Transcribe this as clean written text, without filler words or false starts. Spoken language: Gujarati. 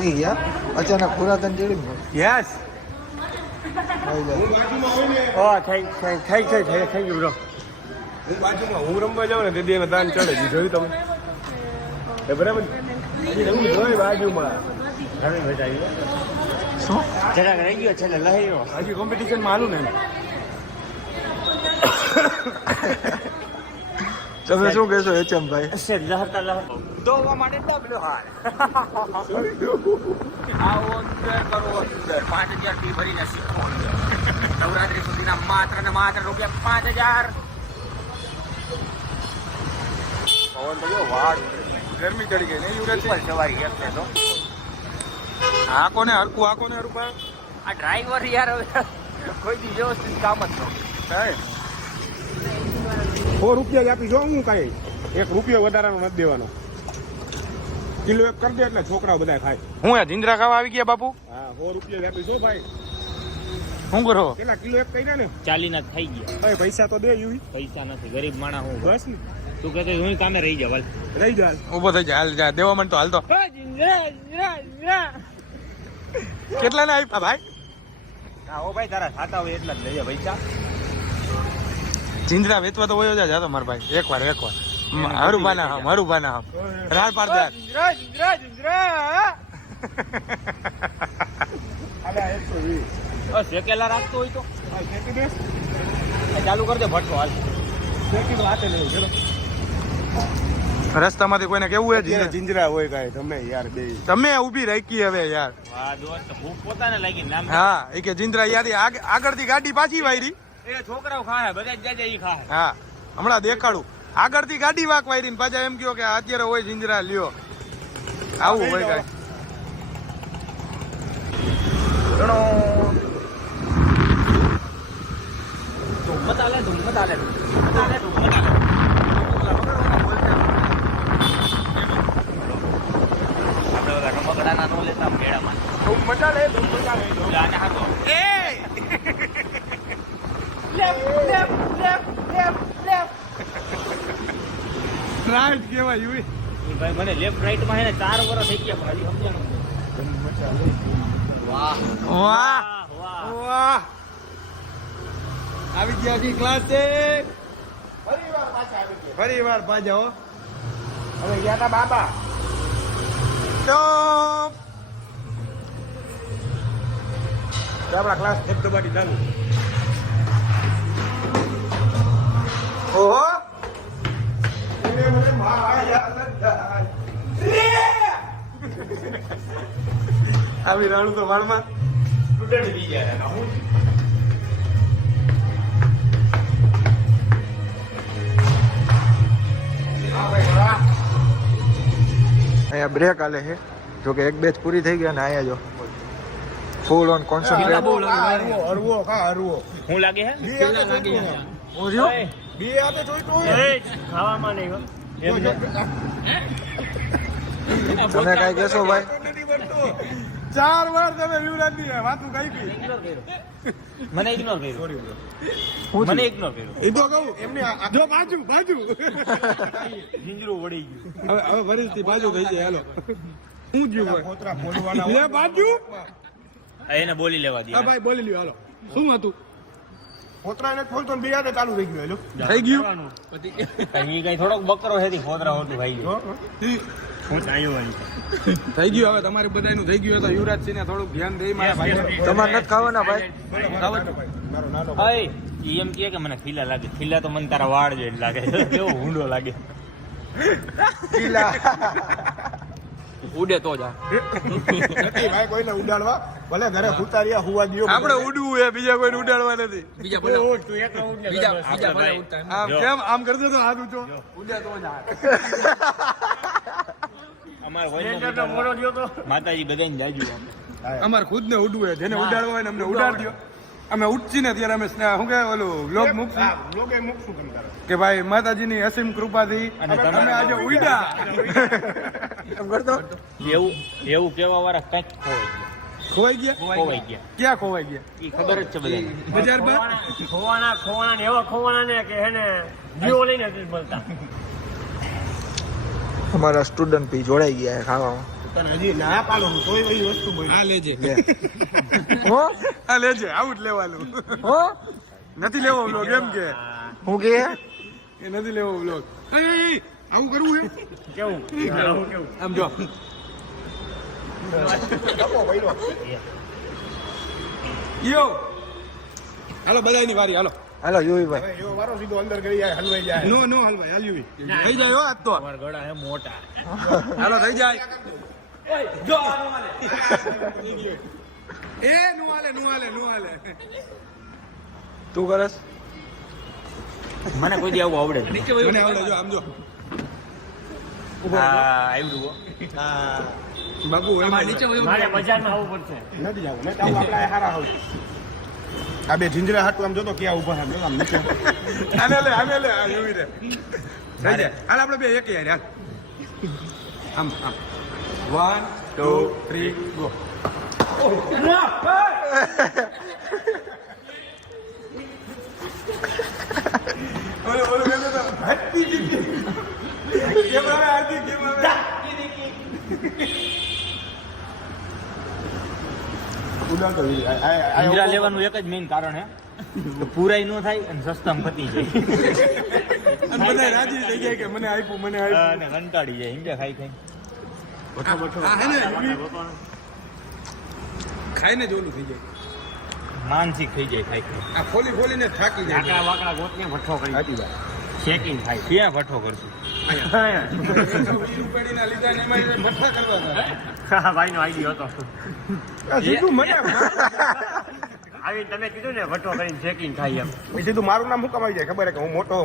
થાકી ગયા અચાનક પુરાતન ચડી યસ ઓ થઈ ગયું બ્રો હું બાજુમાં હું રમવા જાઉં ને તે દાન ચડે છે જોયું તમે એ બરાબર હું જોઈ બાજુમાં ઘણી મજા આવી શું જરાક રહી ગયો છે લહેરો હજી કોમ્પિટિશનમાં હાલું ને તમે શું કહેશો એચએમ ભાઈ લહરતા દોવા માટે ડબલો હાલ આવો અંદર કરો અંદર 5000 ફી ભરીને શીખો નવરાત્રી સુધીના માત્ર ને માત્ર રૂપિયા 5000 પવન તો વાડ ગરમી ચડી ગઈ ને યુવરાજ સવારી એક છે તો આ કોને હરકું આ ડ્રાઈવર યાર કોઈ દી વ્યવસ્થિત કામ જ ન થાય 100 રૂપિયા આપી જો હું કાંઈ 1 રૂપિયો વધારાનો નથી દેવાનો કિલો એક કરી દે એટલે છોકરાઓ બધા ખાય હું જીંદરા ખાવા આવી ગયા બાપુ હા 100 રૂપિયા આપી જો ભાઈ શું કરો કેટલા કિલો એક કહી ને 40 ના થઈ ગયા પૈસા તો દે યુવી પૈસા નથી ગરીબ માણા હું બસ ને તું કહેતો હું કામે રહી જા ઉભો થઈ જા હાલ જા દેવા મને તો હાલ તો કેટલા ના આપ્યા ભાઈ હા ઓ ભાઈ તારા ખાતા હોય એટલા જ લઈએ પૈસા જીંદરા વેચવા તો હોય જા તો માર ભાઈ એકવાર મારું બાના રાડ પાડ દે શેકેલા રાખતો હોય તો ચાલુ કરી દે ભટ્ટો હાલ રસ્તામાંથી કોઈને કેવું હોય જીંજરા હોય કાંઈ તમે યાર બે તમે ઊભી રાખી હવે યાર ભૂખ પોતાને લાગી હા એ કે જીંજરા યાર આગળથી ગાડી પાછી વાયરી એ છોકરાઓ ખાય બધા જાજે ઈ ખાય હા હમણાં દેખાડું આગળથી ગાડી વાક વાયરી પાછા એમ કયો કે અત્યારે હોય જીંજરા લ્યો આવું હોય કાંઈ રાઈટ કેવાય યુવી ભાઈ મને લેફ્ટ રાઈટ માં હે ને 4 વર્ષ થઈ ગયા ભાઈ વાહ વાહ વાહ આવી ગયા છી ક્લાસ છે ફરીવાર પાછા હો હવે ગયા તા બાબા તો આપણા ક્લાસ ધબધબાટી ચાલુ ઓહો આવી રાણું તો વાળમાં સ્ટુડન્ટ બી ગયા અહીંયા બ્રેક હાલે છે જો કે એક બેચ પૂરી થઈ ગયા ને અહીંયા જો ફૂલ ઓન કોન્સન્ટ્રેટ હું લાગે હે બી આપે જોઈતું ખાવામાં નહીં તમે કઈ કહેશો ભાઈ 4 વાર તમે વિવરાજ ની વાતું કઈ મને ઇગ્નોર કર્યો મને ઇગ્નોર કર્યો એ તો કહું એમને જો બાજુ જીંજરું વળી ગયું હવે પરિસ્થિતિ બાજુ થઈ જાય હાલો હું જીવ ખોતરા બોલવાના લે બાજુ એને બોલી લેવા દે ભાઈ બોલી લ્યો હાલો શું હતું ખોતરા ને ખોલતો ને બિયાદે ચાલુ થઈ ગયું થઈ ગયું પછી કઈ થોડોક બકરો હેતી ખોતરા હોતું ભાઈ ગયો હું ચાયો ભાઈ થઈ ગયું હવે તમારે બધાનું થઈ ગયું તો યુવરાજ સિંહ ને થોડુંક ધ્યાન દે મારા ભાઈ તમારે નથી ખાવાના ભાઈ મારો નાનો ભાઈ એમ કે મને ખીલા લાગે ખીલા તો મને તારા વાળ જેવું લાગે કેવો હુંડો લાગે ખીલા ઉડે તો જા નથી ભાઈ કોઈને ઉડાડવા ભલે ઘરે ઉતાર્યા હુવા દિયો આપણે ઉડવું હે બીજા કોઈને ઉડાડવા નથી બીજા ભલે તું એકલો ઉડ બીજા ભલે ઉડતા આમ કેમ આમ કરજો તો હાથ ઊંચો ઉડે તો જા અમાર હોય તો મોરો દિયો તો માતાજી બધાને જાજુ અમાર ખુદ ને ઉડવું હે જેને ઉડાડવા હોય ને અમને ઉડાડ દિયો અમે ઉઠી ને ત્યારે અમે શું કે ઓલું બ્લોગ મૂકશું કે ભાઈ માતાજીની અસીમ કૃપાથી તમે આજે ઉડ્યા એમ કરતો એવું કેવા વાળા કંઈક ખોવાઈ ગયા ક્યાં ખોવાઈ ગયા એ ખબર જ છે બધા બજારમાં ખોવાના ને એવા ખોવાના ને કે હેને જીવો લઈને જ મળતા અમારા સ્ટુડન્ટ બી જોડાઈ ગયા ખાવામાં હજી ના પાડો તોય એવી વસ્તુ બની આ લેજે હો આ લેજે આવું જ લેવાનું હો નથી લેવો વ્લોગ એમ કે હું કે એ નથી લેવો વ્લોગ આવું કરવું હે કેવું આમ જો યો હાલો બધાની વારી હાલો હાલો યુવીભાઈ એવો વારો સીધો અંદર કરી જાય હલવાઈ જાય નો નો હલવાઈ હાલ્યું થઈ જાય હો આજ તો ગળા હે મોટા હાલો થઈ જાય જો એ નો હાલે તું કરસ મને કોઈ દી આવું આવડે મને આવડે જો આમ જો આવડું બાબુ એમાં નીચે મારે બજારમાં આવવું પડશે નથી જવું ને તો આપણે હારા આવું આ બે જીંજરા હાટું આમ જોતો ક્યાં ઉભા છે આમ નીચે આને લે આ એવી રે થઈ જાય હાલ આપણે બે એક યાર હાલ આમ 1 2 3 ગો ઓલો કે તો હટ્ટી દીધી કેમ આવે આજી કેમ આવે જીંજરા લેવાનું એક જ મેઇન કારણ હે પૂરાઈ ન થાય અને સસ્તામાં પતી જાય અને બધા રાજી થઈ જાય કે મને આપ્યું અને કંટાળી જાય હિંજા ખાઈ આ હે ને ખાઈને જ ઓલું થઈ જાય માનસિક થઈ જાય ખાઈ આ ફોલી ફોલીને થાકી જાય આકડા વાકડા ગોતને ભઠ્ઠો કરી સાચી વાત શેકીને ખાય ક્યાં ભઠ્ઠો કરશું રૂપાડીના લીધા ને એમાં મઠ્ઠા કરવા હતા ભાઈ નો આઈડિયો હતો સીધું મને આવી તમે કીધું ને ભઠ્ઠો કરીને શેકીને ખાઈ એમ સીધું મારું નામ શું કમાઈ જાય ખબર હે કે હું મોટો